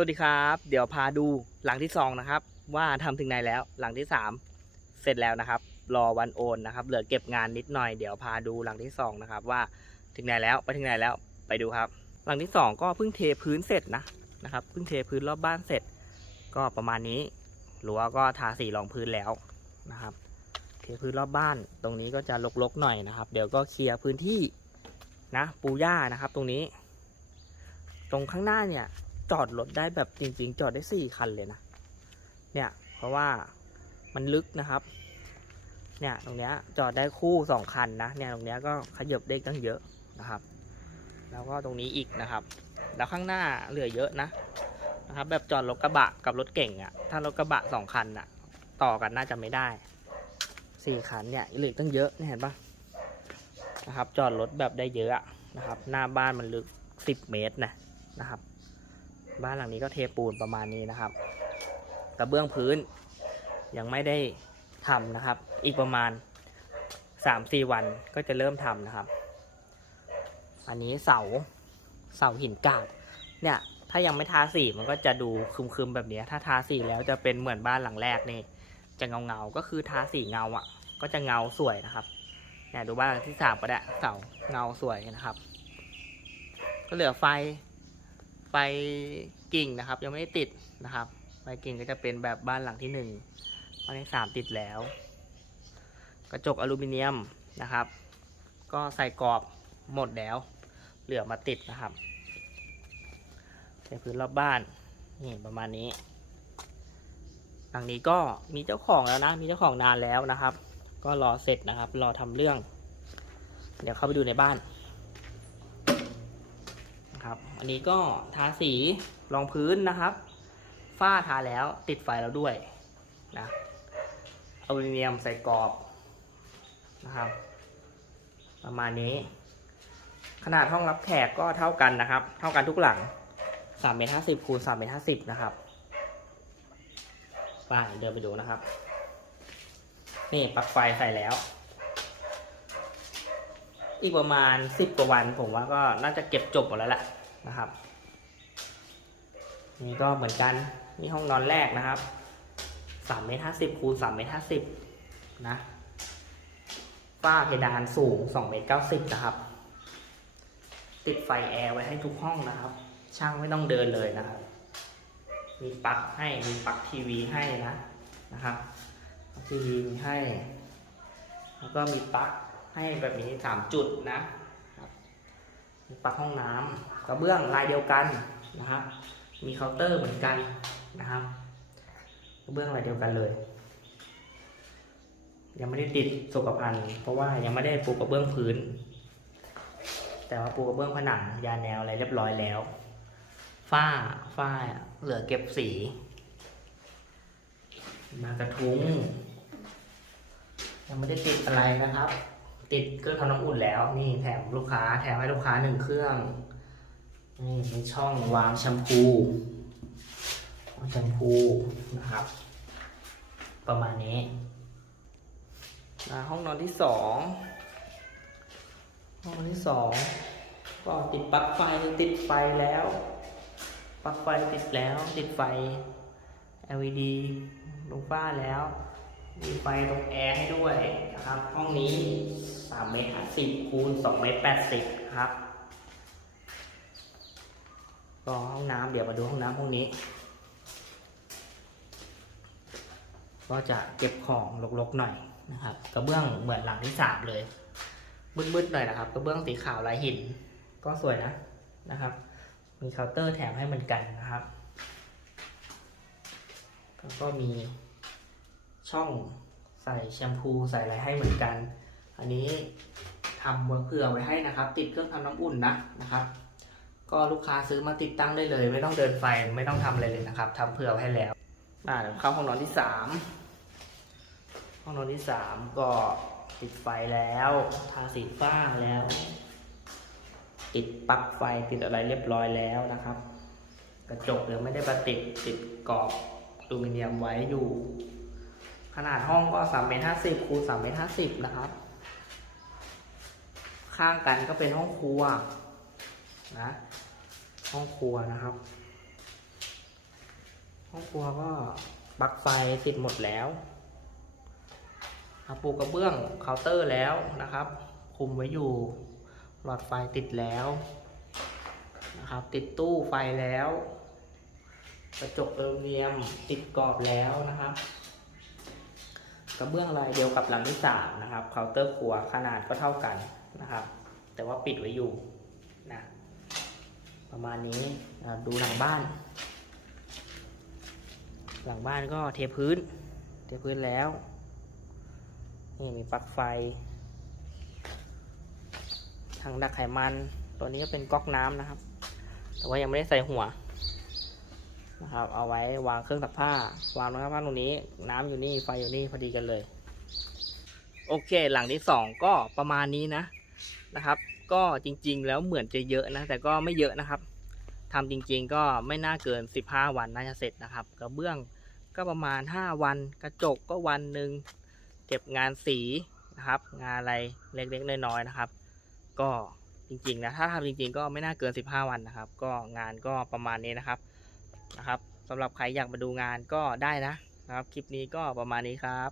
วัสดีครับ เดี๋ยวพาดูหลังที่สองนะครับ ว่าทำถึงไหนแล้วหลังที่สามเสร็จแล้วนะครับ รอวันโอนนะครับ เหลือเก็บงานนิดหน่อยเดี๋ยวพาดูหลังที่สองนะครับ ว่าถึงไหนแล้วไปถึงไหนแล้วไปดูครับ หลังที่สองก็เพิ่งเทพื้นเสร็จนะนะครับเพิ่งเทพื้นรอบบ้านเสร็จ ก็ประมาณนี้รั้วก็ทาสีรองพื้นแล้วนะครับ เทพื้นรอบบ้านตรงนี้ก็จะรกๆหน่อยนะครับ เดี๋ยวก็เคลียร์พื้นที่นะปูหญ้านะครับ ตรงนี้ ตรงข้างหน้าเนี่ย จอดรถได้แบบจริง ๆ จอดได้สี่คันเลยนะ เนี่ย เพราะว่ามันลึกนะครับ เนี่ยตรงเนี้ยจอดได้คู่สองคันนะ เนี่ยตรงเนี้ยก็ขยับได้ตั้งเยอะนะครับ แล้วก็ตรงนี้อีกนะครับ แล้วข้างหน้าเหลือเยอะนะนะครับ แบบจอดรถกระบะกับรถเก่งอะ่ะ ถ้ารถกระบะสองคันอะ่ะ ต่อกันน่าจะไม่ได้สี่คันเนี่ยเหลือตั้งเยอะเนี่ยเห็นปะนะครับ จอดรถแบบได้เยอะนะครับ หน้าบ้านมันลึกสิบเมตรนะนะครับ บ้านหลังนี้ก็เทปูนประมาณนี้นะครับกระเบื้องพื้นยังไม่ได้ทำนะครับ อีกประมาณสามสี่วันก็จะเริ่มทำนะครับ อันนี้เสาเสาหินกาบเนี่ยถ้ายังไม่ทาสีมันก็จะดูคึมๆแบบนี้ ถ้าทาสีแล้วจะเป็นเหมือนบ้านหลังแรกนี่ จะเงาเงาๆก็คือทาสีเงาอะ ก็จะเงาสวยนะครับเนี่ยดูบ้านหลังที่สามก็ได้เสาเงาสวยนะครับ ก็เหลือไฟ ไฟกิ่งนะครับ ยังไม่ได้ติดนะครับ ไฟกิ่งก็จะเป็นแบบบ้านหลังที่หนึ่งบ้านที่สามติดแล้ว กระจกอลูมิเนียมนะครับ ก็ใส่กรอบหมดแล้ว เหลือมาติดนะครับใส่พื้นรอบบ้านนี่ประมาณนี้ หลังนี้ก็มีเจ้าของแล้วนะ มีเจ้าของนานแล้วนะครับ ก็รอเสร็จนะครับ รอทำเรื่อง เดี๋ยวเข้าไปดูในบ้าน ครับ อันนี้ก็ทาสีรองพื้นนะครับ ฝ้าทาแล้วติดไฟแล้วด้วยนะอลูมิเนียมใส่กรอบนะครับ ประมาณนี้ ขนาดห้องรับแขกก็เท่ากันนะครับ เท่ากันทุกหลัง3เมตร50คูณ3เมตร50นะครับไปเดินไปดูนะครับ นี่ปลั๊กไฟใส่แล้ว อีกประมาณสิบกว่าวัน ผมว่าก็น่าจะเก็บจบหมดแล้วแหละนะครับ นี่ก็เหมือนกันนี่ห้องนอนแรกนะครับสามเมตรห้าสิบคูณสามเมตรห้าสิบนะฝ้าเพดานสูงสองเมตรเก้าสิบนะครับ ติดไฟแอร์ไว้ให้ทุกห้องนะครับ ช่างไม่ต้องเดินเลยนะครับ มีปลั๊กให้มีปลั๊กทีวีให้นะนะครับทีวีให้ แล้วก็มีปลั๊ก ให้แบบนี้สามจุดนะครับมีปลั๊กห้องน้ำกระเบื้องลายเดียวกันนะครับ มีเคาน์เตอร์เหมือนกันนะครับกระเบื้องลายเดียวกันเลย ยังไม่ได้ติดสุขภัณฑ์เพราะว่ายังไม่ได้ปูกระเบื้องพื้น แต่ว่าปูกระเบื้องผนังยาแนวอะไรเรียบร้อยแล้วฝ้าฝ้าเหลือเก็บสี มากระทุ้งยังไม่ได้ติดอะไรนะครับ ติดเครื่องทำน้ำอุ่นแล้ว นี่แถมลูกค้าแถมให้ลูกค้าหนึ่งเครื่อง นี่มีช่องวางแชมพูแชมพูนะครับ ประมาณนี้ห้องนอนที่สองห้องนอนที่สองก็ติดปลั๊กไฟติดไฟแล้วปลั๊กไฟติดแล้วติดไฟ LED ลงฟ้าแล้ว มีไฟตรงแอร์ให้ด้วยนะครับ ห้องนี้3เมตร50คูณ2เมตร80ครับก็ห้องน้ำเดี๋ยวมาดูห้องน้ำห้องนี้ ก็จะเก็บของรกๆหน่อยนะครับ กระเบื้องเหมือนหลังที่สามเลยมืดๆหน่อยนะครับ กระเบื้องสีขาวลายหิน ก็สวยนะนะครับ มีเคาน์เตอร์แถมให้เหมือนกันนะครับแล้วก็มี ช่องใส่แชมพูใส่อะไรให้เหมือนกัน อันนี้ทำไว้เผื่อไว้ให้นะครับ ติดเครื่องทำน้ำอุ่นนะนะครับ ก็ลูกค้าซื้อมาติดตั้งได้เลย ไม่ต้องเดินไฟไม่ต้องทำอะไรเลยนะครับทำเผื่อไว้ให้แล้วอ่าเดี๋ยวเข้าห้องนอนที่สามห้องนอนที่สามก็ติดไฟแล้วทาสีฟ้าแล้ว ติดปลั๊กไฟติดอะไรเรียบร้อยแล้วนะครับ กระจกเดี๋ยังไม่ได้มาติดติดกรอบอลูมิเนียมไว้อยู่ ขนาดห้องก็สามเมตรห้าสิบคูณสามเมตรห้าสิบนะครับ ข้างกันก็เป็นห้องครัวนะ ห้องครัวนะครับ ห้องครัวก็ปลั๊กไฟติดหมดแล้วปูกระเบื้องเคาน์เตอร์แล้วนะครับ คุมไว้อยู่หลอดไฟติดแล้วนะครับ ติดตู้ไฟแล้ว กระจกอลูมิเนียมติดกรอบแล้วนะครับ กระเบื้องลายเดียวกับหลังที่สามนะครับเคาน์เตอร์ครัวขนาดก็เท่ากันนะครับ แต่ว่าปิดไว้อยู่นะประมาณนี้ดูหลังบ้าน หลังบ้านก็เทพื้น เทพื้นแล้วนี่มีปลั๊กไฟทางดักไขมัน ตัวนี้ก็เป็นก๊อกน้ำนะครับ แต่ว่ายังไม่ได้ใส่หัว นะครับ เอาไว้วางเครื่องซักผ้า วางเครื่องซักผ้าตรงนี้ น้ำอยู่นี่ไฟอยู่นี่พอดีกันเลย โอเค หลังที่สองก็ประมาณนี้นะนะครับ ก็จริง ๆ แล้วเหมือนจะเยอะนะ แต่ก็ไม่เยอะนะครับทำจริง ๆ ก็ไม่น่าเกิน 15 วันน่าจะเสร็จนะครับกระเบื้องก็ประมาณ 5 วัน กระจกก็วันหนึ่งเก็บงานสีนะครับ งานอะไรเล็กๆน้อยๆนะครับ ก็จริงๆนะถ้าทำจริง ๆ ก็ไม่น่าเกิน 15 วันนะครับ ก็งานก็ประมาณนี้นะครับ นะครับสำหรับใครอยากมาดูงานก็ได้นะนะครับ คลิปนี้ก็ประมาณนี้ครับ